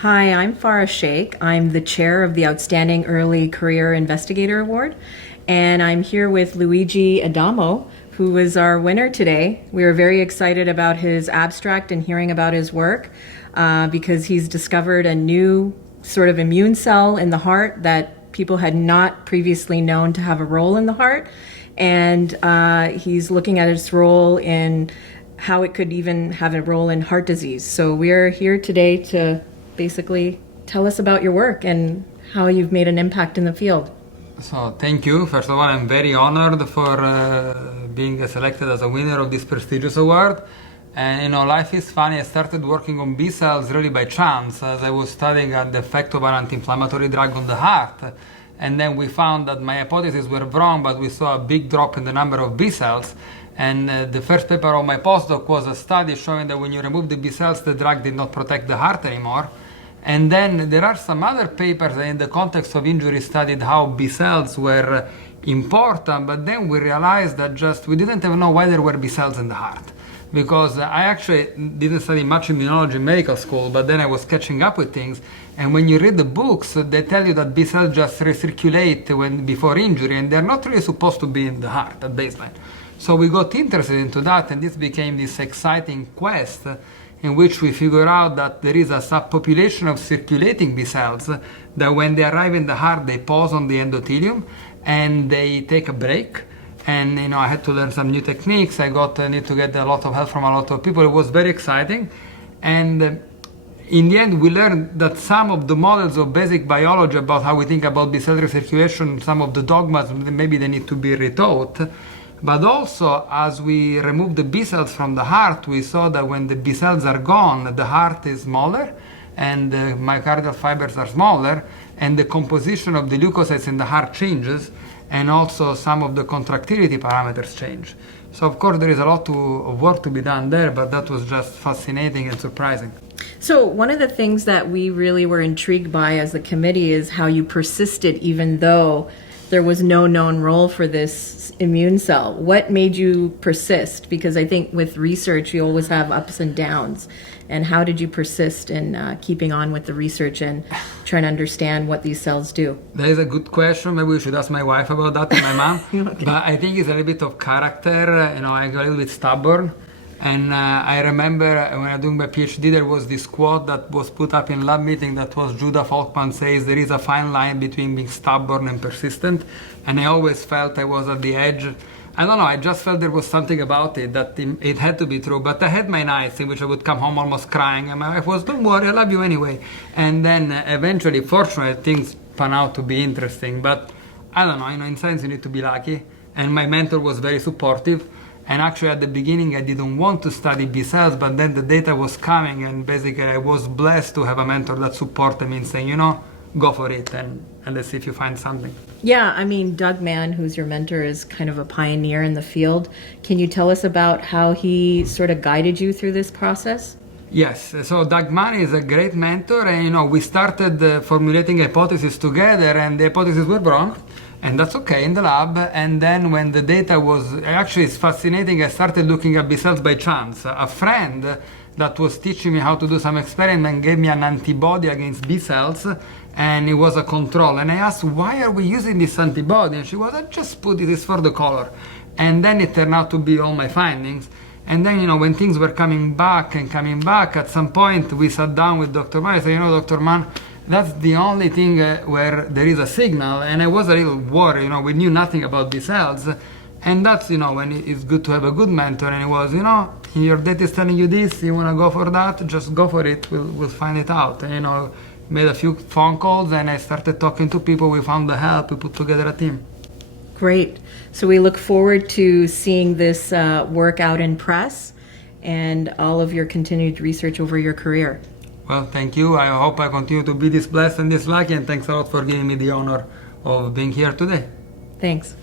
Hi, I'm Farah Sheikh. I'm the chair of the Outstanding Early Career Investigator Award, and I'm here with Luigi Adamo, who is our winner today. We are very excited about his abstract and hearing about his work because he's discovered a new sort of immune cell in the heart that people had not previously known to have a role in the heart, and he's looking at its role in how it could even have a role in heart disease. So we're here today to basically tell us about your work and how you've made an impact in the field. So thank you. First of all, I'm very honored for being selected as a winner of this prestigious award. And life is funny. I started working on B cells really by chance as I was studying the effect of an anti-inflammatory drug on the heart. And then we found that my hypotheses were wrong, but we saw a big drop in the number of B cells. And the first paper of my postdoc was a study showing that when you remove the B cells, the drug did not protect the heart anymore. And then there are some other papers that in the context of injury studied how B cells were important, but then we realized that we didn't even know why there were B cells in the heart. Because I actually didn't study much immunology in medical school, but then I was catching up with things. And when you read the books, they tell you that B cells just recirculate before injury, and they're not really supposed to be in the heart at baseline. So we got interested into that, and this became this exciting quest in which we figure out that there is a subpopulation of circulating B cells that when they arrive in the heart, they pause on the endothelium and they take a break. And I had to learn some new techniques. I need to get a lot of help from a lot of people. It was very exciting. And in the end, we learned that some of the models of basic biology about how we think about B cell recirculation, some of the dogmas, maybe they need to be retaught. But also, as we remove the B cells from the heart, we saw that when the B cells are gone, the heart is smaller, and the myocardial fibers are smaller, and the composition of the leukocytes in the heart changes, and also some of the contractility parameters change. So, of course, there is a lot of work to be done there, but that was just fascinating and surprising. So one of the things that we really were intrigued by as the committee is how you persisted even though there was no known role for this immune cell. What made you persist? Because I think with research, you always have ups and downs. And how did you persist in keeping on with the research and trying to understand what these cells do? That is a good question. Maybe we should ask my wife about that and my mom. Okay. But I think it's a little bit of character. I'm a little bit stubborn. And I remember when I was doing my PhD, there was this quote that was put up in lab meeting that was Judah Folkman says, there is a fine line between being stubborn and persistent. And I always felt I was at the edge. I don't know, I just felt there was something about it that it had to be true. But I had my nights in which I would come home almost crying. And my wife was, don't worry, I love you anyway. And then eventually, fortunately, things pan out to be interesting. But I don't know, in science you need to be lucky. And my mentor was very supportive. And actually at the beginning I didn't want to study B cells, but then the data was coming and basically I was blessed to have a mentor that supported me in saying, go for it and let's see if you find something. Yeah, I mean, Doug Mann, who's your mentor, is kind of a pioneer in the field. Can you tell us about how he sort of guided you through this process? Yes, so Doug Mann is a great mentor and we started formulating hypotheses together and the hypotheses were wrong. And that's okay in the lab. And then when the data it's fascinating, I started looking at B cells by chance. A friend that was teaching me how to do some experiment gave me an antibody against B cells, and it was a control. And I asked, why are we using this antibody? And she was, I just put it, it's for the color. And then it turned out to be all my findings. And then, when things were coming back, at some point we sat down with Dr. Mann and said, Dr. Mann, that's the only thing where there is a signal, and I was a little worried, we knew nothing about B cells, and that's, when it's good to have a good mentor, and it was, your data is telling you this, you want to go for that, just go for it, we'll find it out, and, made a few phone calls, and I started talking to people, we found the help, we put together a team. Great. So we look forward to seeing this work out in press, and all of your continued research over your career. Well, thank you. I hope I continue to be this blessed and this lucky, and thanks a lot for giving me the honor of being here today. Thanks.